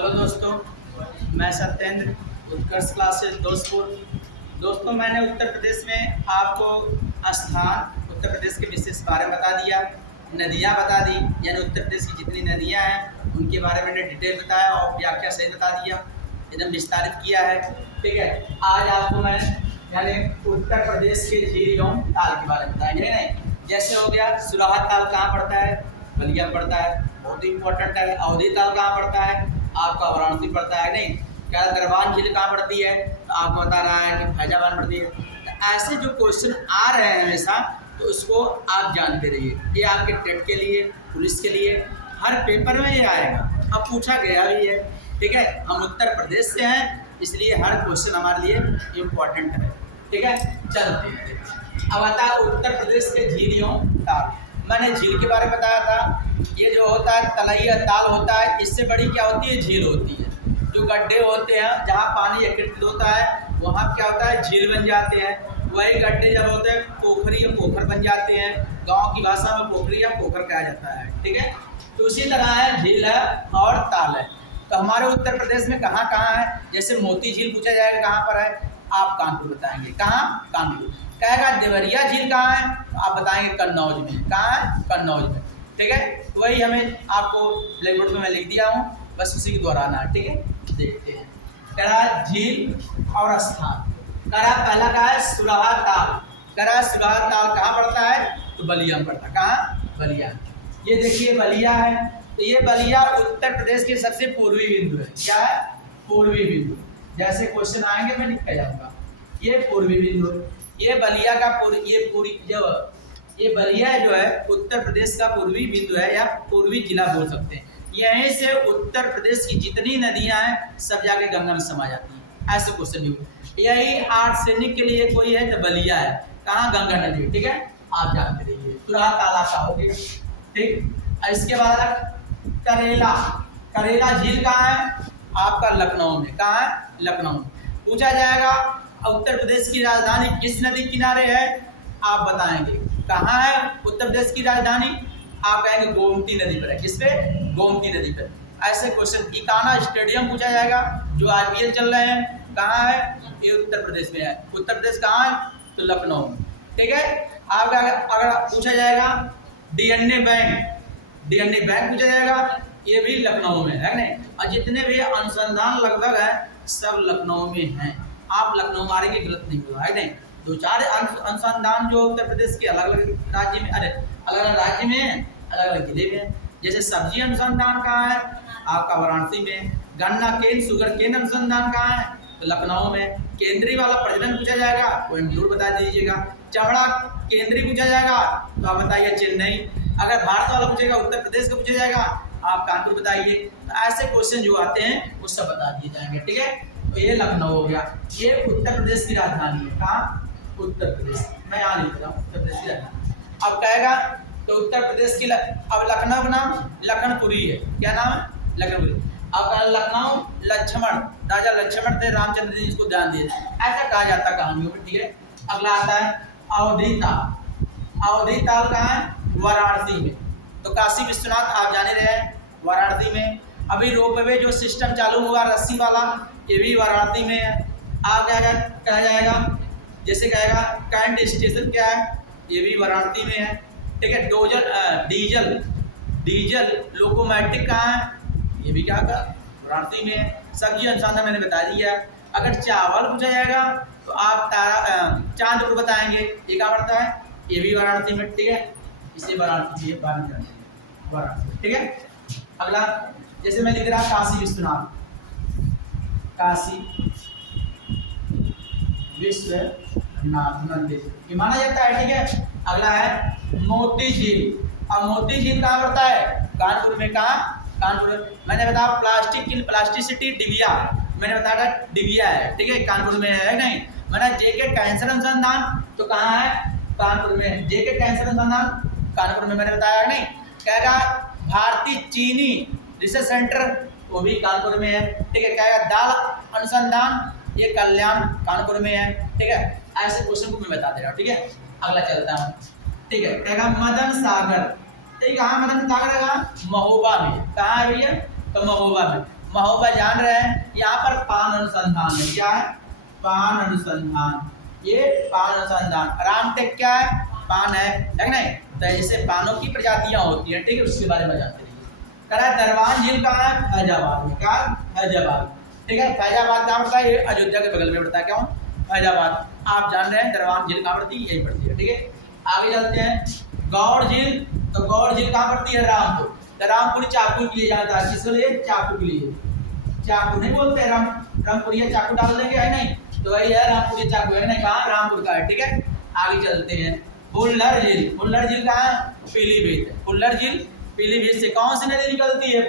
Hello दोस्तों, मैं सत्येंद्र, उत्कर्ष classes Dostpur. दोस्तों, मैंने उत्तर प्रदेश में आपको स्थान, उत्तर प्रदेश के विशेष बारे में बता दिया, नदियाँ बता दी, यानी उत्तर प्रदेश की जितनी नदियाँ हैं उनके बारे में डिटेल बताया और व्याख्या सहित बता दिया, एकदम विस्तारित किया है। ठीक है, आज आपको मैं यानी उत्तर प्रदेश के झील एवं ताल के बारे में बताएंगे। नहीं, जैसे हो गया सुराहा ताल कहाँ पड़ता है, बलिया पड़ता है, बहुत ही इंपॉर्टेंट है। अवधि ताल कहाँ पड़ता है, आपका वाराणसी पड़ता है। नहीं, क्या दरबान झील कहाँ पड़ती है, तो आपको बता रहा है कि फैजाबाद पड़ती है। तो ऐसे जो क्वेश्चन आ रहे हैं हमेशा, तो उसको आप जानते रहिए। ये आपके टेट के लिए, पुलिस के लिए, हर पेपर में ये आएगा, अब पूछा गया भी है। ठीक है, हम उत्तर प्रदेश से हैं, इसलिए हर क्वेश्चन हमारे लिए इम्पोर्टेंट है। ठीक है, चलते हैं। अब आता है उत्तर प्रदेश के झील एवं ताल। मैंने झील के बारे में बताया था, ये जो होता है तलैया ताल होता है, इससे बड़ी क्या होती है, झील होती है। जो गड्ढे होते हैं जहाँ पानी एकत्रित होता है, वहाँ क्या होता है, झील बन जाते हैं। वही गड्ढे जब होते हैं पोखरी या पोखर बन जाते हैं, गांव की भाषा में पोखरी या पोखर कहा जाता है। ठीक है, तो उसी तरह है, झील है और ताल है। तो हमारे उत्तर प्रदेश में कहाँ कहाँ है, जैसे मोती झील पूछा जाएगा कहाँ पर है, आप कानपुर बताएंगे। कहाँ, कानपुर। कहेगा देवरिया झील कहाँ है, तो आप बताएंगे कन्नौज में। कहाँ है, कन्नौज में। ठीक है, तो वही हमें आपको ब्लैक बोर्ड में मैं लिख दिया हूँ, बस उसी को दोहराना है। ठीक है, देखते हैं। कह रहा है झील और स्थान। कह रहा पहला का है सुराहा ताल। कह रहा है सुराहा ताल कहाँ पड़ता है, तो बलिया में पड़ता है। कहाँ, बलिया। ये देखिए बलिया है, तो ये बलिया उत्तर प्रदेश के सबसे पूर्वी बिंदु है। क्या है, पूर्वी बिंदु। जैसे क्वेश्चन आएंगे मैं लिख के जाऊँगा, ये पूर्वी बिंदु। ये बलिया का ये बलिया जो है उत्तर प्रदेश का पूर्वी बिंदु है, या पूर्वी जिला बोल सकते हैं। यहीं से उत्तर प्रदेश की जितनी नदियां हैं सब जाके गंगा में समा जाती हैं। ऐसे क्वेश्चन भी यही आर्ट सैनिक के लिए कोई है तो बलिया है। कहाँ, गंगा नदी। ठीक है, आप जानते रहिए। सुराहा तालाब का हो गया। ठीक, इसके बाद करेला। करेला झील कहाँ है, आपका लखनऊ में। कहाँ है, लखनऊ में। पूछा जाएगा उत्तर प्रदेश की राजधानी किस नदी किनारे है, आप बताएंगे। कहाँ है उत्तर प्रदेश की राजधानी, आप कहेंगे गोमती नदी पर है। किस पे, गोमती नदी पर। ऐसे क्वेश्चन। इकाना स्टेडियम पूछा जाएगा, जो आईपीएल चल रहे हैं, कहाँ है, ये उत्तर प्रदेश में है। उत्तर प्रदेश कहाँ है, तो लखनऊ में। ठीक है, आपका अगर पूछा जाएगा डीएनए बैंक, डीएनए बैंक पूछा जाएगा, ये भी लखनऊ में है। नहीं, और जितने भी अनुसंधान लगभग है सब लखनऊ में हैं। आप लखनऊ मारेंगे गलत नहीं होगा, है नहीं। दो चार अनुसंधान जो उत्तर प्रदेश के अलग अलग राज्य में, अलग अलग राज्य में, अलग अलग जिले में। जैसे सब्जी अनुसंधान कहाँ है, आपका वाराणसी में। गन्ना केन, शुगर केन अनुसंधान कहाँ है, तो लखनऊ में। केंद्रीय वाला प्रजनन पूछा जाएगा, कोयम्बटूर बता दीजिएगा। चमड़ा केंद्रीय पूछा जाएगा, तो आप बताइए चेन्नई। अगर भारत वाला पूछेगा, उत्तर प्रदेश का पूछा जाएगा, आप कानपुर बताइए। तो ऐसे क्वेश्चन जो आते हैं वो सब बता दिए जाएंगे। ठीक है, तो ये लखनऊ हो गया, ये उत्तर प्रदेश की राजधानी है। कहाँ, उत्तर प्रदेश। मैं यहाँ लिख रहा हूँ उत्तर प्रदेश की राजधानी। अब कहेगा तो उत्तर प्रदेश की अब लखनऊ का नाम लखनपुरी है। क्या नाम है, लखनपुरी। अब लखनऊ लक्ष्मण, राजा लक्ष्मण थे, रामचंद्र जी इसको ध्यान दिए, ऐसा कहा जाता कहानियों में। ठीक है, अगला आता है अवधि ताल। अवधि ताल कहाँ है, वाराणसी में। तो काशी विश्वनाथ आप जाने रहे हैं, वाराणसी में। अभी रोपवे जो सिस्टम चालू हुआ रस्सी वाला, ये भी वाराणसी में है। आप क्या कहा जाएगा, जैसे कहेगा कैंट स्टेशन क्या है, ये भी वाराणसी में है। ठीक है, डीजल लोकोमोटिव कहाँ है, ये भी क्या का, वाराणसी में है। सब्जी अनुसंधान मैंने बता दिया। अगर चावल पूछा जाएगा तो आप चांदपुर बताएंगे, ये कहाँ पड़ता है, ये भी वाराणसी में। ठीक है, इसे वाराणसी वाराणसी। ठीक है, अगला जैसे मैं लिख रहा काशी विश्वनाथ, काशी विश्वनाथ मंदिर, ये माना जाता है। ठीक है, अगला है मोती झील। अब मोती झील कहाँ पड़ता है, कानपुर में। कहाँ, कानपुर। मैंने बताया प्लास्टिसिटी डिबिया, मैंने बताया डिबिया है। ठीक है, कानपुर में है। नहीं, मैंने जेके कैंसर अनुसंधान, तो कहाँ है, कानपुर में। जेके कैंसर अनुसंधान कानपुर में, मैंने बताया। नहीं, कहेगा भारतीय चीनी रिसर्च सेंटर, वो भी कानपुर में है। ठीक है, कहेगा दाल अनुसंधान, ये कल्याण कानपुर में है। ठीक है, ऐसे क्वेश्चन को मैं बता दे रहा हूँ। ठीक है, अगला चलता हूँ। ठीक है, कहेगा मदन सागर। ठीक है, कहाँ मदन सागर है, महोबा में। कहाँ है भैया, तो महोबा में। महोबा जान रहे हैं, यहाँ पर पान अनुसंधान है। क्या है? पान अनुसंधान। ये पान अनुसंधान। रामटेक क्या है? पान है नहीं? तो ऐसे पानों की प्रजातियां होती हैं, ठीक है, उसके बारे में जानते रहिए। दरवान झील कहाँ है? फैजाबाद में। क्या? फैजाबाद, ठीक है। फैजाबाद कहाँ पड़ता है? ये अयोध्या के बगल में पड़ता है। क्यों? फैजाबाद। आप जान रहे हैं दरवान झील कहाँ पड़ती है? यही पड़ती है, ठीक है। आगे चलते हैं। गौड़ झील, तो गौड़ झील कहाँ पड़ती है? रामपुर। तो रामपुरी चाकू के लिए जाता है। किसके लिए? चाकू के लिए। चाकू नहीं बोलते रामपुरिया चाकू डाल देंगे, है नहीं? तो वही है रामपुरिया चाकू, है नहीं? कहाँ? रामपुर का है, ठीक है। आगे चलते हैं। फुल्लर झील, फुल्लर झील कहाँ है? पीलीभीत। फुल्लर झील पीलीभीत से कौन सी नदी निकलती है?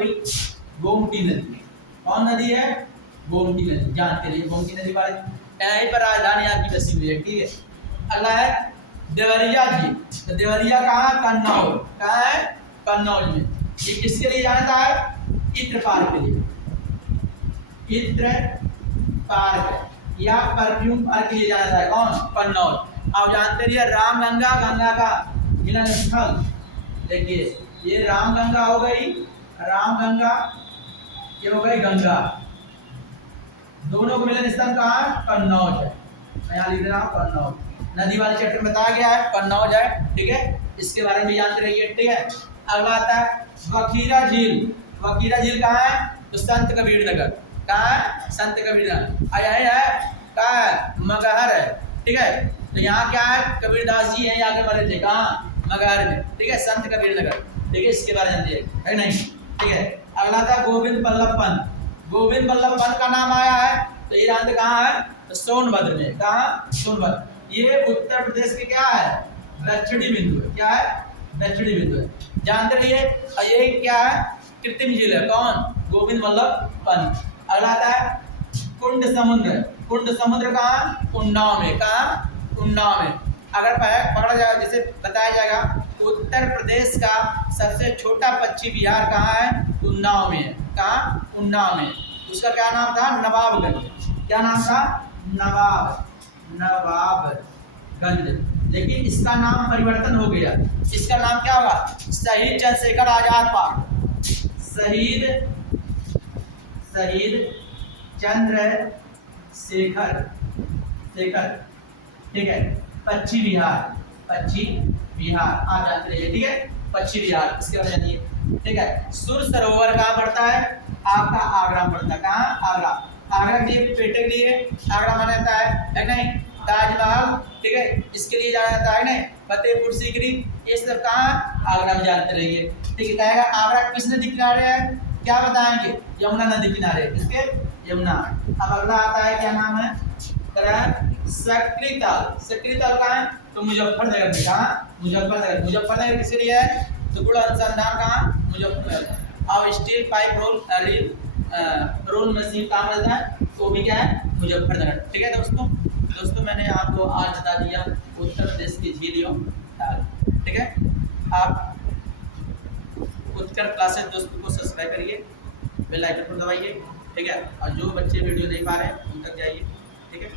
गोमती नदी। कौन नदी है? गोमती नदी। जानते रहिए गोमती नदी बारे में। यहीं पर राजधानी आपकी बसी हुई है, ठीक है। अगला है देवरिया झील। तो देवरिया कहाँ? कन्नौज। कहाँ है? कन्नौज में। ये किसके लिए जाता है? इत्र पार्क के लिए। इत्र पार्क या परफ्यूम पार्क के लिए जाता है। कौन? कन्नौज। आप जानते रहिए रामगंगा, गंगा का मिलन स्थल। देखिए ये रामगंगा हो गई, रामगंगा, ये हो गई गंगा, दोनों को मिलन स्थल कहाँ? कन्नौज है। मैं यहाँ लिख रहा हूँ कन्नौज। नदी वाले चैप्टर में बताया गया है कन्नौज है, ठीक है। इसके बारे में जानते रहिए, ठीक है। अगला आता है वखीरा झील। वखीरा झील कहाँ है? तो संत कबीर नगर। कहाँ है? संत कबीर नगर। आया है कहाँ है? मगहर है, ठीक है। तो यहाँ क्या है? कबीरदास जी हैं, यहाँ के मरे थे। कहाँ? मगहर में, ठीक है। संत कबीर नगर, ठीक है। इसके बारे में जानते है नहीं, ठीक है। अगला था गोविंद बल्लभ पंत। गोविंद बल्लभ पंत का नाम आया है तो ये जानते कहाँ है? तो सोनभद्र में। कहाँ? सोनभद्र। ये उत्तर प्रदेश के क्या है? दक्षिणी बिंदु है। क्या है? दक्षिणी बिंदु है, जानते रहिए। ये क्या है? कृत्रिम झील है। कौन? गोविंद बल्लभ पंत। अगला आता है कुंड समुद्र। कुंड समुद्र कहाँ? उन्नाव में। कहाँ? उन्नाव में। अगर पकड़ा जाएगा, जैसे बताया जाएगा उत्तर प्रदेश का सबसे छोटा पक्षी विहार कहाँ है? उन्नाव में है। कहाँ? उन्नाव में। उसका क्या नाम था? नवाबगंज। क्या नाम था? नवाबगंज। लेकिन इसका नाम परिवर्तन हो गया। इसका नाम क्या होगा? शहीद चंद्रशेखर आजाद पार्क। शहीद चंद्रशेखर, ठीक है। पक्षी विहार आप जानते रहिए, ठीक है। पक्षी विहार, इसके बाद जानिए, ठीक है। सुर सरोवर कहाँ पड़ता है? आपका आगरा में पड़ता है। कहाँ? आगरा। आगरा के लिए पेटे के लिए आगरा माना जाता है नहीं? ताजमहल, ठीक है, इसके लिए जाना जाता है नहीं? फतेहपुर सीकरी, ये सब कहाँ? आगरा में जानते रहिए, ठीक है। कहेगा आगरा किस नदी किनारे है? क्या बताएंगे? यमुना नदी किनारे। किसके? यमुना। अब अगला आता है, क्या नाम है? सक्री ताल। सक्री ताल कहाँ है? तो मुजफ्फरनगर में। कहाँ? मुजफ्फरनगर। मुजफ्फरनगर किसके लिए है? तो गुड़ अनुसंधान। कहाँ? मुजफ्फरनगर। अब स्टील पाइप रोल मशीन कहाँ मिलता है? तो भी क्या है? मुजफ्फरनगर, ठीक है। दोस्तों मैंने आपको आज बता दिया उत्तर प्रदेश की झीलों, ठीक है। आप उत्तर क्लासेस दोस्तों को सब्सक्राइब करिए, बेल आइकन पर दबाइए, ठीक है। और जो बच्चे वीडियो नहीं पा रहे हैं उन तक जाइए, ठीक है।